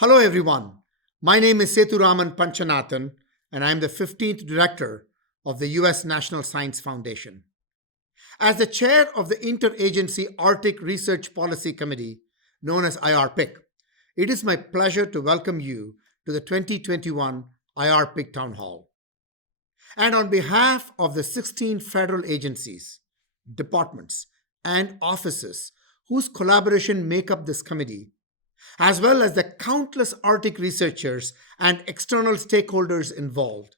Hello, everyone. My name is Sethuraman Panchanathan, and I am the 15th Director of the U.S. National Science Foundation. As the chair of the Interagency Arctic Research Policy Committee, known as Iarpic, it is my pleasure to welcome you to the 2021 Iarpic Town Hall. And on behalf of the 16 federal agencies, departments, and offices whose collaboration make up this committee, as well as the countless Arctic researchers and external stakeholders involved,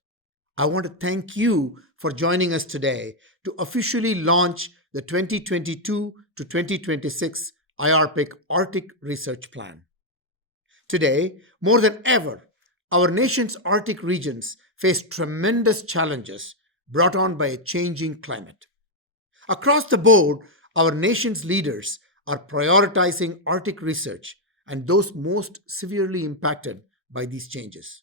I want to thank you for joining us today to officially launch the 2022 to 2026 Iarpic Arctic Research Plan. Today, more than ever, our nation's Arctic regions face tremendous challenges brought on by a changing climate. Across the board, our nation's leaders are prioritizing Arctic research and those most severely impacted by these changes.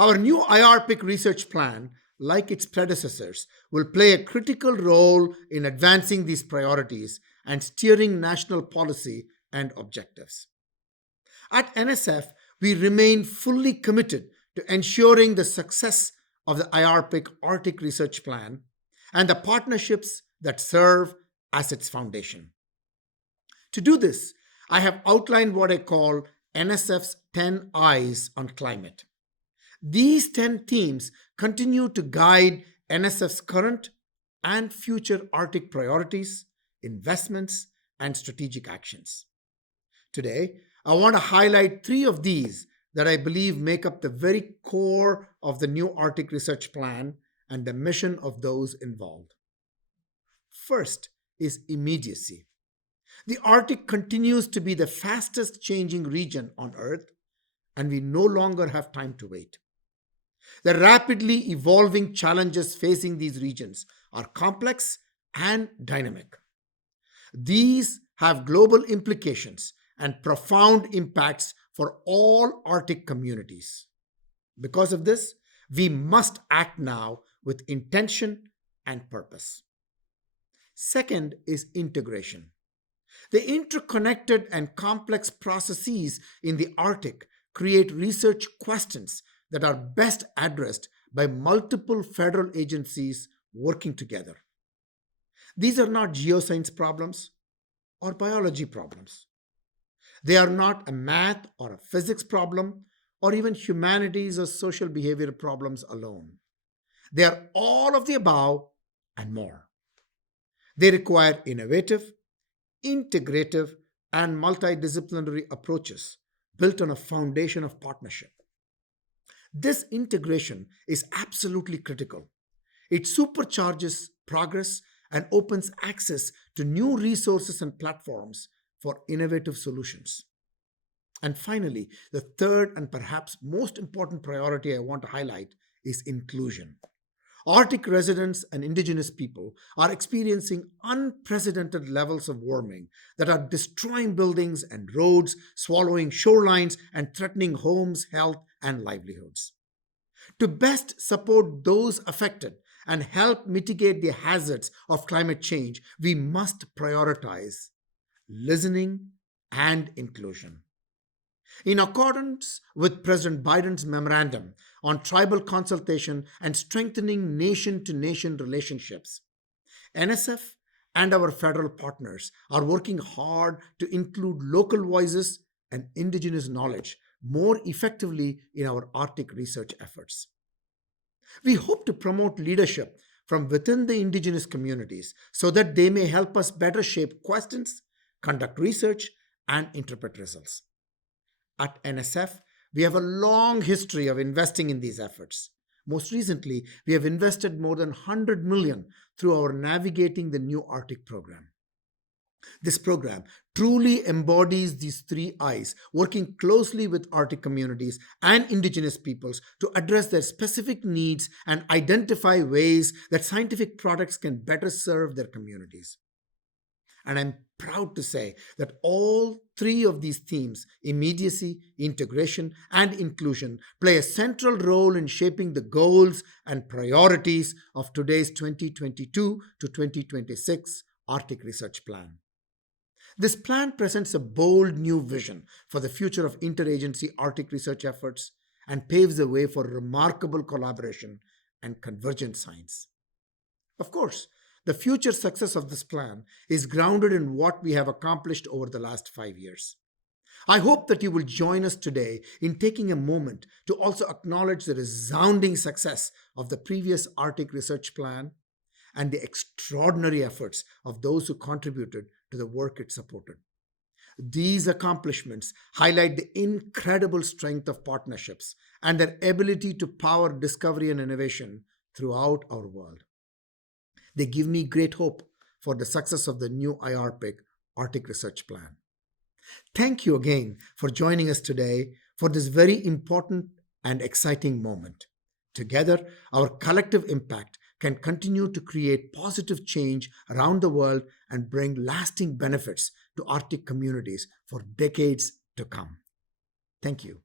Our new Iarpic research plan, like its predecessors, will play a critical role in advancing these priorities and steering national policy and objectives. At NSF, we remain fully committed to ensuring the success of the Iarpic Arctic Research Plan and the partnerships that serve as its foundation. To do this, I have outlined what I call NSF's 10 Eyes on climate. These 10 themes continue to guide NSF's current and future Arctic priorities, investments, and strategic actions. Today, I want to highlight 3 of these that I believe make up the very core of the new Arctic Research Plan and the mission of those involved. First is immediacy. The Arctic continues to be the fastest changing region on Earth, and we no longer have time to wait. The rapidly evolving challenges facing these regions are complex and dynamic. These have global implications and profound impacts for all Arctic communities. Because of this, we must act now with intention and purpose. Second is integration. The interconnected and complex processes in the Arctic create research questions that are best addressed by multiple federal agencies working together. These are not geoscience problems or biology problems. They are not a math or a physics problem or even humanities or social behavior problems alone. They are all of the above and more. They require innovative, integrative, and multidisciplinary approaches built on a foundation of partnership. This integration is absolutely critical. It supercharges progress and opens access to new resources and platforms for innovative solutions. And finally, the third and perhaps most important priority I want to highlight is inclusion. Arctic residents and indigenous people are experiencing unprecedented levels of warming that are destroying buildings and roads, swallowing shorelines, and threatening homes, health, and livelihoods. To best support those affected and help mitigate the hazards of climate change, we must prioritize listening and inclusion. In accordance with President Biden's memorandum on tribal consultation and strengthening nation-to-nation relationships, NSF and our federal partners are working hard to include local voices and indigenous knowledge more effectively in our Arctic research efforts. We hope to promote leadership from within the indigenous communities so that they may help us better shape questions, conduct research, and interpret results. At NSF, we have a long history of investing in these efforts. Most recently, we have invested more than $100 million through our Navigating the New Arctic program. This program truly embodies these 3 Eyes, working closely with Arctic communities and indigenous peoples to address their specific needs and identify ways that scientific products can better serve their communities. And I'm proud to say that all 3 of these themes, immediacy, integration, and inclusion, play a central role in shaping the goals and priorities of today's 2022 to 2026 Arctic Research Plan. This plan presents a bold new vision for the future of interagency Arctic research efforts and paves the way for remarkable collaboration and convergent science. Of course, the future success of this plan is grounded in what we have accomplished over the last 5 years. I hope that you will join us today in taking a moment to also acknowledge the resounding success of the previous Arctic research plan and the extraordinary efforts of those who contributed to the work it supported. These accomplishments highlight the incredible strength of partnerships and their ability to power discovery and innovation throughout our world. They give me great hope for the success of the new Iarpic Arctic Research Plan. Thank you again for joining us today for this very important and exciting moment. Together, our collective impact can continue to create positive change around the world and bring lasting benefits to Arctic communities for decades to come. Thank you.